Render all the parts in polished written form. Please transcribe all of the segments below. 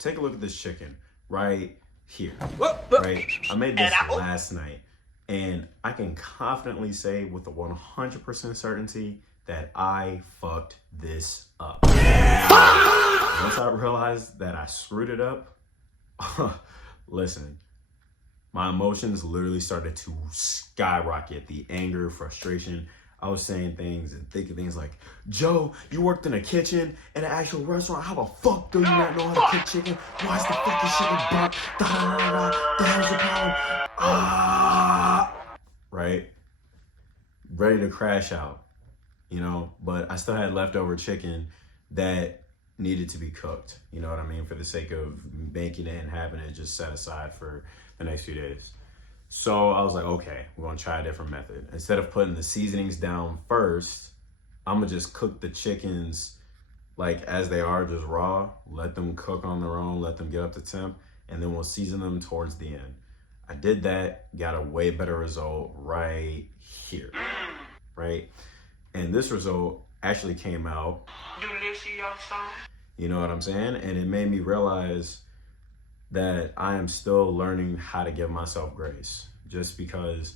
take a look at this chicken right here, right? I made this last night, and I can confidently say with a 100% certainty that I fucked this up. Once I realized that I screwed it up, listen, my emotions literally started to skyrocket. The anger, frustration. I was saying things and thinking things like, Joe, you worked in a kitchen in an actual restaurant. How the fuck do you not know how to cook chicken? Why is the fucking chicken burnt? The hell's the problem? Right? Ready to crash out, you know? But I still had leftover chicken that needed to be cooked. You know what I mean? For the sake of making it and having it just set aside for the next few days. So I was like, okay, we're gonna try a different method. Instead of putting the seasonings down first, I'm gonna just cook the chickens like as they are, just raw, let them cook on their own, let them get up to temp, and then we'll season them towards the end. I did that, got a way better result right here, right? And this result actually came out, you know what I'm saying? And it made me realize that I am still learning how to give myself grace, just because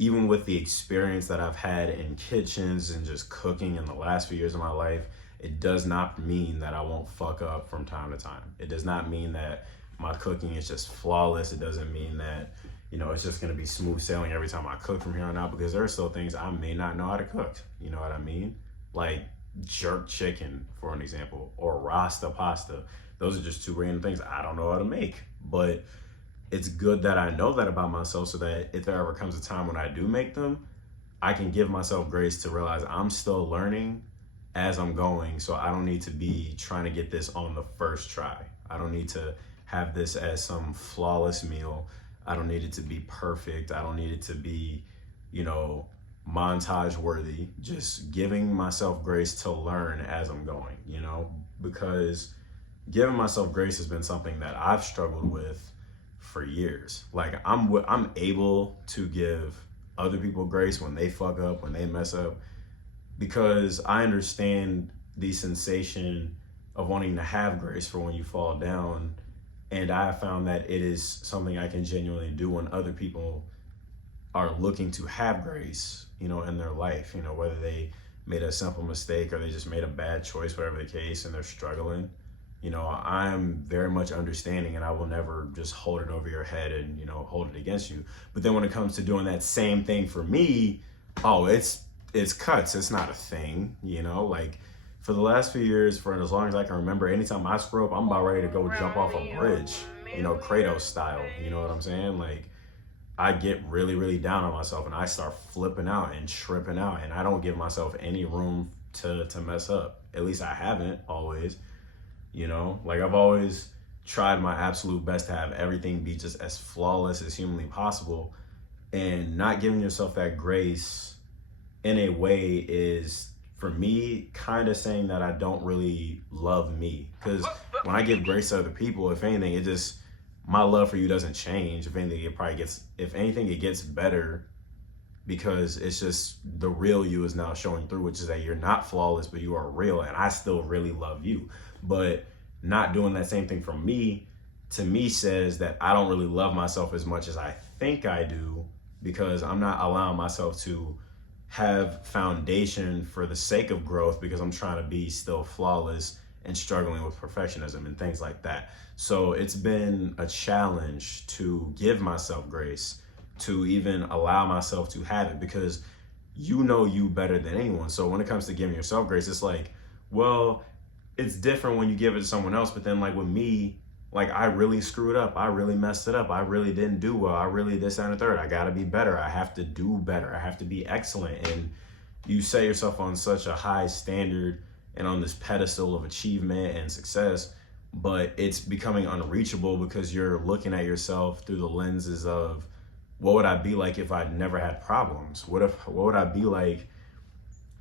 even with the experience that I've had in kitchens and just cooking in the last few years of my life, it does not mean that I won't fuck up from time to time. It does not mean that my cooking is just flawless. It doesn't mean that, you know, it's just gonna be smooth sailing every time I cook from here on out, because there are still things I may not know how to cook. You know what I mean? Like jerk chicken, for an example, or rasta pasta. Those are just two random things I don't know how to make. But it's good that I know that about myself, so that if there ever comes a time when I do make them, I can give myself grace to realize I'm still learning as I'm going. So I don't need to be trying to get this on the first try. I don't need to have this as some flawless meal. I don't need it to be perfect. I don't need it to be, you know, montage worthy. Just giving myself grace to learn as I'm going, you know, because giving myself grace has been something that I've struggled with for years. Like I'm able to give other people grace when they fuck up, when they mess up, because I understand the sensation of wanting to have grace for when you fall down. And I have found that it is something I can genuinely do when other people are looking to have grace, you know, in their life, you know, whether they made a simple mistake or they just made a bad choice, whatever the case, and they're struggling. You know, I'm very much understanding, and I will never just hold it over your head and, you know, hold it against you. But then when it comes to doing that same thing for me, oh, it's cuts. It's not a thing, you know, like for the last few years, for as long as I can remember, anytime I screw up, I'm about ready to go jump off a bridge, you know, Kratos style, you know what I'm saying? Like I get really, really down on myself and I start flipping out and tripping out, and I don't give myself any room to mess up. At least I haven't always. You know, like I've always tried my absolute best to have everything be just as flawless as humanly possible, and not giving yourself that grace in a way is, for me, kind of saying that I don't really love me. Because when I give grace to other people, if anything, it just, my love for you doesn't change. If anything, it gets better, because it's just the real you is now showing through, which is that you're not flawless, but you are real, and I still really love you. But not doing that same thing for me, to me, says that I don't really love myself as much as I think I do, because I'm not allowing myself to have foundation for the sake of growth, because I'm trying to be still flawless and struggling with perfectionism and things like that. So it's been a challenge to give myself grace, to even allow myself to have it, because you know you better than anyone. So when it comes to giving yourself grace, it's like, well, it's different when you give it to someone else. But then like with me, like I really screwed up. I really messed it up. I really didn't do well. I really this and the third. I got to be better. I have to do better. I have to be excellent. And you set yourself on such a high standard and on this pedestal of achievement and success, but it's becoming unreachable because you're looking at yourself through the lenses of, what would I be like if I never had problems? What would I be like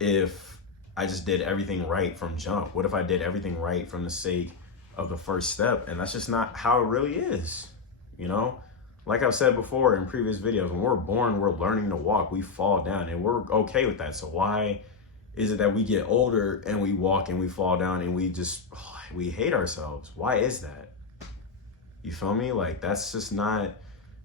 if I just did everything right from jump? What if I did everything right from the sake of the first step? And that's just not how it really is, you know? Like I've said before in previous videos, when we're born, we're learning to walk, we fall down, and we're okay with that. So why is it that we get older and we walk and we fall down and we hate ourselves? Why is that? You feel me? Like, that's just not,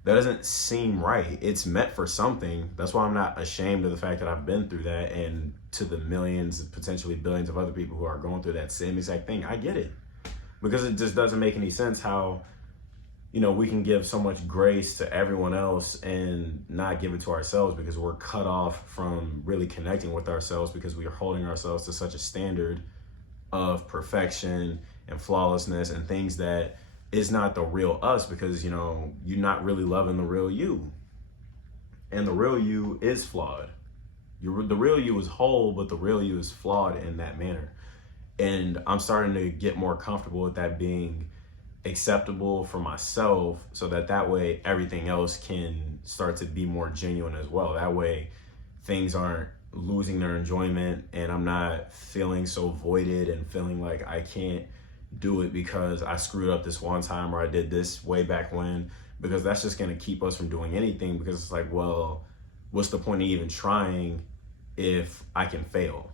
that doesn't seem right. It's meant for something. That's why I'm not ashamed of the fact that I've been through that, and to the millions, potentially billions of other people who are going through that same exact thing. I get it. Because it just doesn't make any sense how, we can give so much grace to everyone else and not give it to ourselves, because we're cut off from really connecting with ourselves, because we are holding ourselves to such a standard of perfection and flawlessness and things that is not the real us, because you're not really loving the real you, and the real you is flawed. The real you is whole, but the real you is flawed in that manner. And I'm starting to get more comfortable with that being acceptable for myself, so that way everything else can start to be more genuine as well. That way things aren't losing their enjoyment, and I'm not feeling so voided and feeling like I can't do it because I screwed up this one time, or I did this way back when, because that's just going to keep us from doing anything, because it's like, well, what's the point of even trying if I can fail?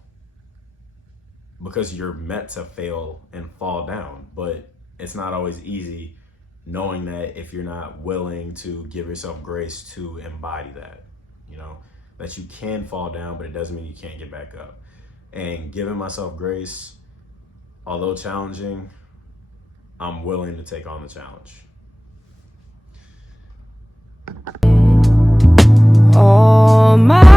Because you're meant to fail and fall down, but it's not always easy knowing that if you're not willing to give yourself grace to embody that, that you can fall down, but it doesn't mean you can't get back up. And giving myself grace, although challenging, I'm willing to take on the challenge. Oh my